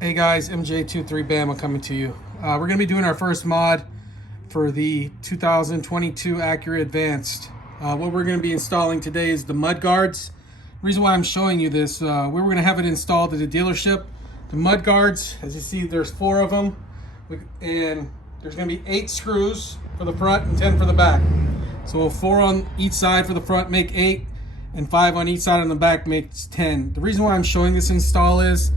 Hey guys, MJ23 Bama coming to you. We're going to be doing our first mod for the 2022 Acura Advanced. What we're going to be installing today is the mud guards. The reason why I'm showing you this, we were going to have it installed at the dealership. The mud guards, as you see, there's 4 of them, and there's going to be 8 screws for the front and 10 for the back. So 4 on each side for the front make 8, and 5 on each side on the back makes 10. The reason why I'm showing this install is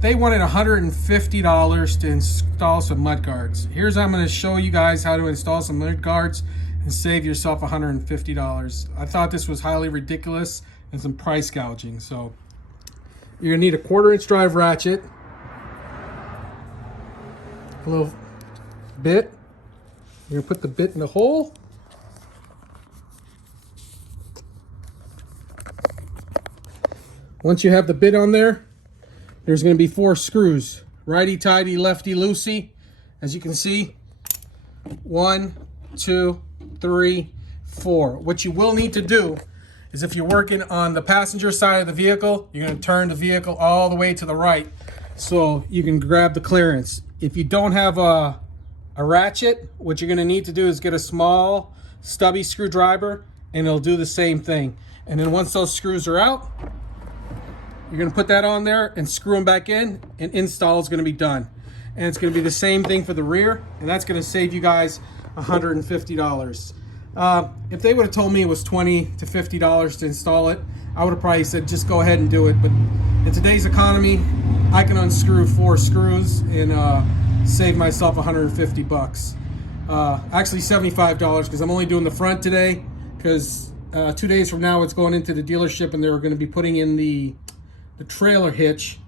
they wanted $150 to install some mud guards. Here's how I'm going to show you guys how to install some mud guards and save yourself $150. I thought this was highly ridiculous and some price gouging. So you're going to need a 1/4-inch drive ratchet, a little bit. You're going to put the bit in the hole. Once you have the bit on there, there's going to be 4 screws, righty-tighty, lefty-loosey. As you can see, 1, 2, 3, 4. What you will need to do is, if you're working on the passenger side of the vehicle, you're going to turn the vehicle all the way to the right so you can grab the clearance. If you don't have a ratchet, what you're going to need to do is get a small stubby screwdriver, and it'll do the same thing. And then once those screws are out, you're going to put that on there and screw them back in, and install is going to be done. And it's going to be the same thing for the rear, and that's going to save you guys $150. If they would have told me it was $20 to $50 to install it, I would have probably said just go ahead and do it. But in today's economy, I can unscrew 4 screws and save myself $150. Actually $75, because I'm only doing the front today, because 2 days from now it's going into the dealership and they're going to be putting in the trailer hitch,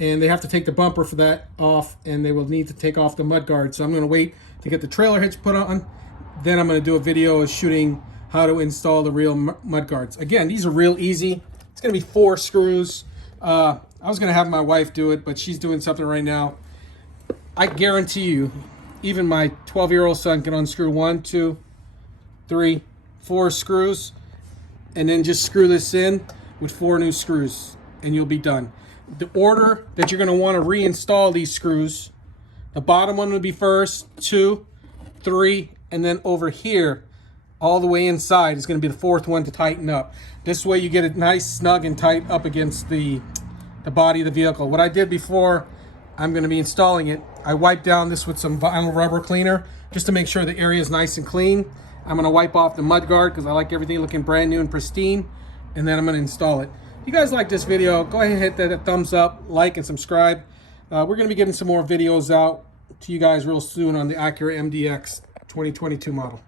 and they have to take the bumper for that off, and they will need to take off the mud guard. So I'm going to wait to get the trailer hitch put on, then I'm going to do a video of shooting how to install the real mud guards. Again, these are real easy. It's going to be 4 screws. I was going to have my wife do it, but she's doing something right now. I guarantee you, even my 12-year-old son can unscrew 1, 2, 3, 4 screws, and then just screw this in with 4 new screws, and you'll be done. The order that you're going to want to reinstall these screws, the bottom one would be first, 2, 3, and then over here all the way inside is going to be the 4th one to tighten up. This way you get it nice, snug, and tight up against the body of the vehicle. What I did before I'm going to be installing it, I wiped down this with some vinyl rubber cleaner just to make sure the area is nice and clean. I'm going to wipe off the mud guard because I like everything looking brand new and pristine, and then I'm going to install it. If you guys like this video, go ahead and hit that thumbs up, like, and subscribe. We're going to be getting some more videos out to you guys real soon on the Acura MDX 2022 model.